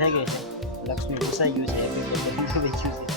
થઈ ગઈ છે. લક્ષ્મી ઘૂસાઈ ગયું છે, વેચ્યું છે.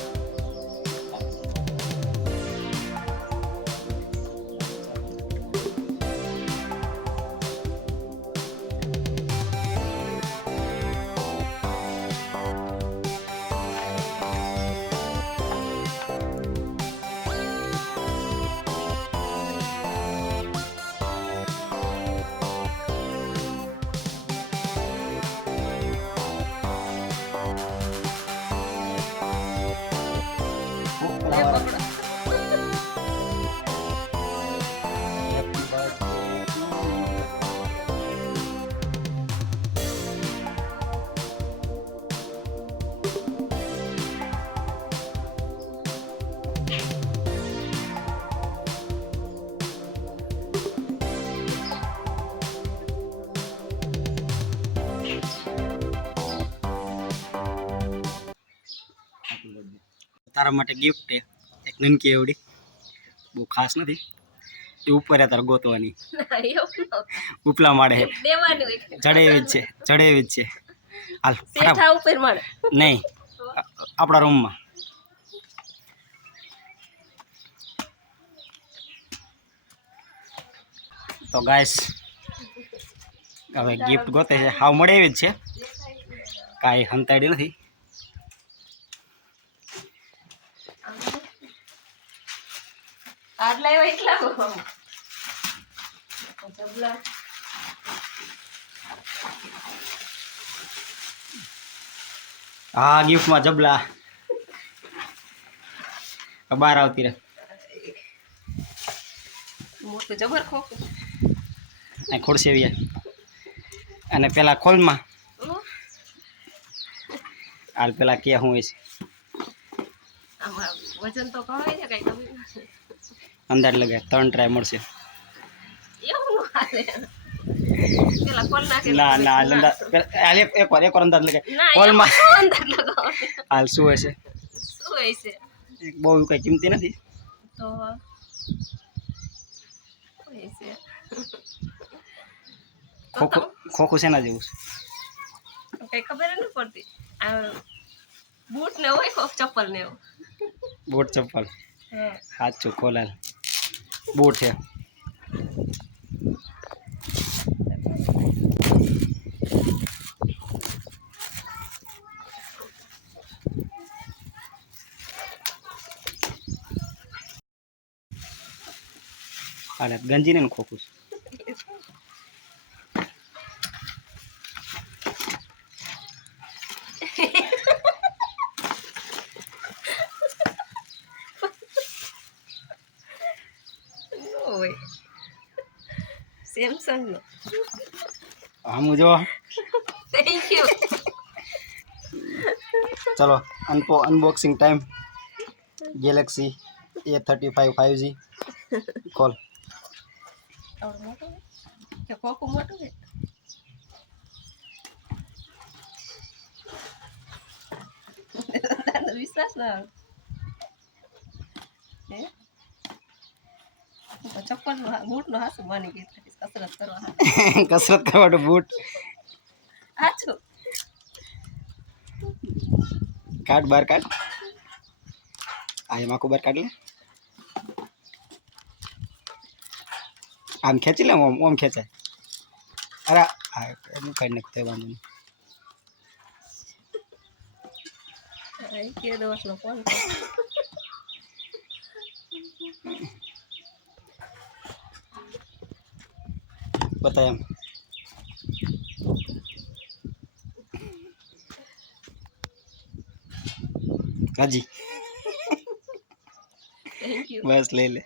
તારા માટે ગિફ્ટ છે એક નનકી એવડી, બહુ ખાસ નથી. એ ઉપર તારે ગોતવાની, ઉપલા માળે ચડે એવી જ છે, ચડે એવી જ છે. હાલ નહીં, આપણા રૂમમાં. તો ગાઈસ હવે ગિફ્ટ ગોતે છે, હાવ મળે એવી જ છે, કાંઈ હંતાડી નથી. હા ગિફ્ટમાં જબલા બહાર આવતી રહે. ખોડશે એવી અને પેલા ખોલમાં હાલ પેલા કે શું હોય છે વજન તો કહે છે કઈ અંદાજ લગે 3 ટ્રાય મળશે. ના ના એક વાર અંદાજ લગે કોલમાં હાલ શું હશે, બહુ કઈ કિંમતી નથી તો ખોખું શેના જેવું છે કઈ ખબર નથી પડતી. બૂટ ને હોય કોક ચપ્પલ ને એવું. બૂટ ચપ્પલ સાચું ખોલાલ બૂટ છે. અરે ગંજી ને ખોખું સેમસંગ નો. આમ જો થેન્ક યુ. ચલો unboxing time. Galaxy A35 5G કોલ. કોકો મોટું છે. વિશ્વાસ ના આવે. ચપ્પલ બૂટ નો હાસુ માની ગઈ કસરત કરવા. કસરત કરવાનો બૂટ હાચું. કાઢ બહાર કાઢ. આ એમાં કો બહાર કાઢ લે. આમ ખેંચી લે, ઓમ ખેંચાય. અરે એમ કાઢી નાખ, તે વાંધો નહીં. કે દોસ નો ફોન બતાય એમ. રાજી થેન્ક યુ. બસ લઈ લે.